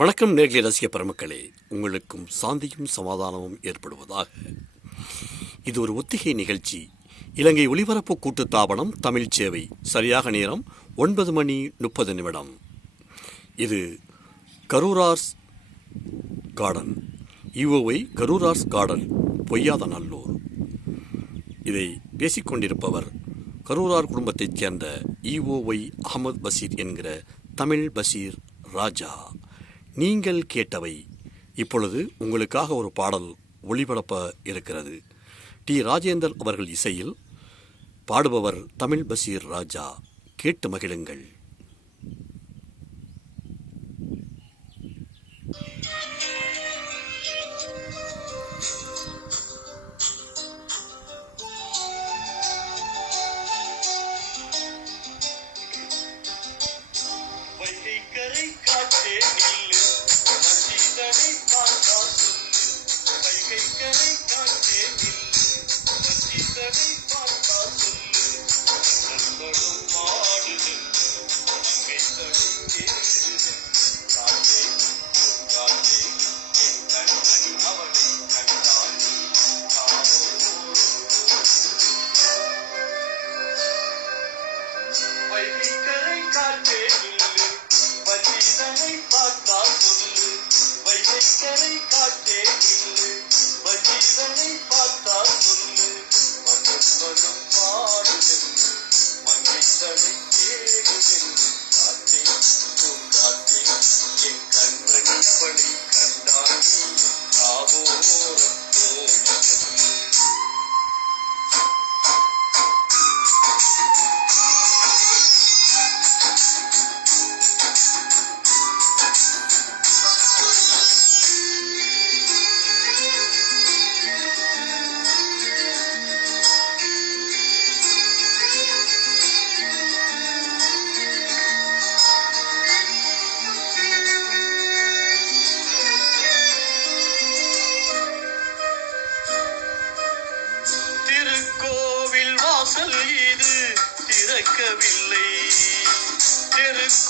வணக்கம் நேர்களை ரசிக பெருமக்களே, உங்களுக்கும் சாந்தியும் சமாதானமும் ஏற்படுவதாக. இது ஒரு ஒத்திகை நிகழ்ச்சி. இலங்கை ஒலிபரப்பு கூட்டுத்தாபனம் தமிழ் சேவை. சரியாக நேரம் 9:30. இது கரூரார்ஸ் கார்டன், இஓவை கரூரார்ஸ் கார்டன், பொய்யாத நல்லூர். இதை பேசிக்கொண்டிருப்பவர் கரூரார் குடும்பத்தைச் சேர்ந்த இஓவை அகமது பஷீர் என்கிற தமிழ் பஷீர் ராஜா. நீங்கள் கேட்டவை. இப்பொழுது உங்களுக்காக ஒரு பாடல் ஒளிபரப்ப இருக்கிறது. டி ராஜேந்தர் அவர்கள் இசையில், பாடுபவர் தமிழ் பஷீர் ராஜா. கேட்டு மகிழுங்கள்.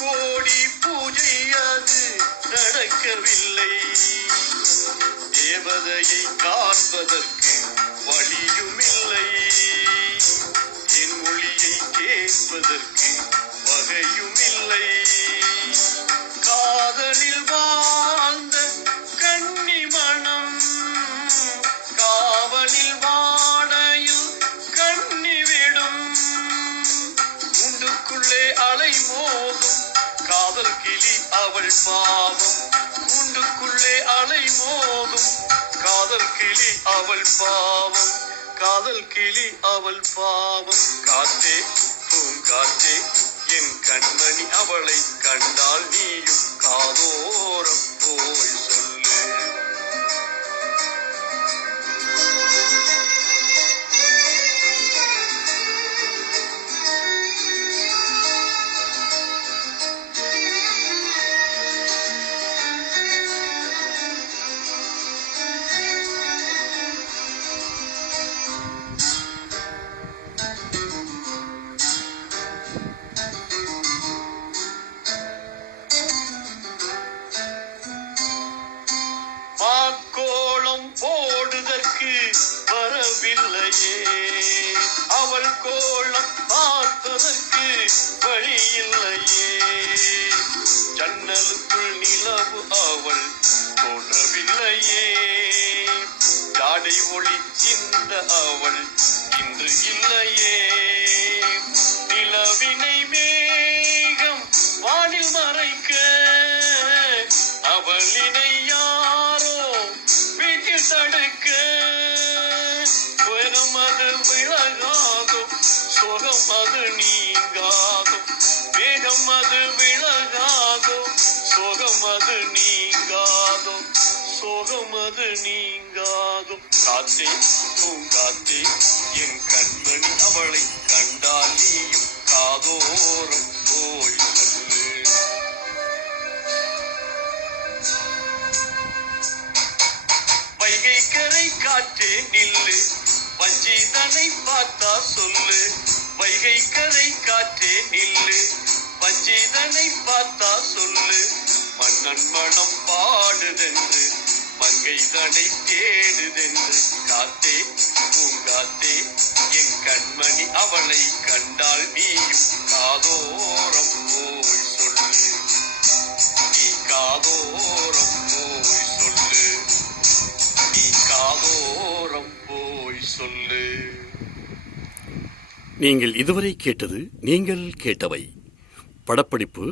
கோடி பூஜை அது நடக்கவில்லை. தேவதையை காண்பதற்கு வழியுமில்லை. என் மொழியை கேட்பதற்கு வகையுமில்லை. காதலில் வாழ்ந்த கன்னி மனம் காவலில் வாடையில் கண்ணி விடும். உண்டுக்குள்ளே அலை மோதும் காதல் கிளி அவள் பாவம். கூண்டுக்குள்ளே அலை மோதும் காதல் கிளி அவள் பாவம். காதல் கிளி அவள் பாவம். காற்றே பூங்காற்றே என் கண்மணி, அவளை கண்டால் நீயும் காதோரம் போய் சொல்லு. போடுதற்கு வரவில்லையே, அவள் கோலம் பார்ப்பதற்கு வழியில்லையே. ஜன்னலுக்குள் நிலவு அவள் தோன்றவில்லையே. ஜாடை ஒளி சிந்த அவள் இன்று இல்லையே. நிலவினை மேகம் வானில் மறைக்க அவளினை யாரோ வீட்டில் தடுக்க. சுகம் அது விலகாதோ, சுகம் அது நீங்காதோ. மேகம் அது விலகாதோ, சுகம் அது நீங்காதோ. சுகம் அது நீங்காதோ. காத்தே பூங்காத்தே என் கண்மணி, அவளை கண்டால் நீயும் காதோரம் போய் சொல்லு. வைகை கரை காற்றே நில்லு, வஞ்சிதனை பார்த்தா சொல்லு. வைகை கரை காற்றே நில்லு, வஞ்சிதனை பார்த்தா சொல்லு. மண் நன்மணம் பாடுதென்று மங்கை தனை தேடுதென்று காத்தே பூங்காத்தே என் கண்மணி அவளை கண்டால் நீயும் காதோரம் போய் சொல்லு, நீ காதோரம் போய் சொல்லு, நீ காதோரம் போய் சொல்லு. நீங்கள் இதுவரை கேட்டது நீங்கள் கேட்டவை. படப்பிடிப்பு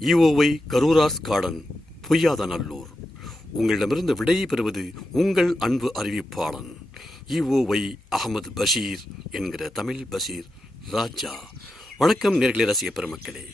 இஓவை கரூராஸ் கார்டன், பொய்யாதநல்லூர். உங்களிடமிருந்து விடை பெறுவது உங்கள் அன்பு அறிவிப்பாளன் இஓவை அகமது பஷீர் என்கிற தமிழ் பஷீர் ராஜா. வணக்கம் நேயர்களே, ரசிக பெருமக்களே.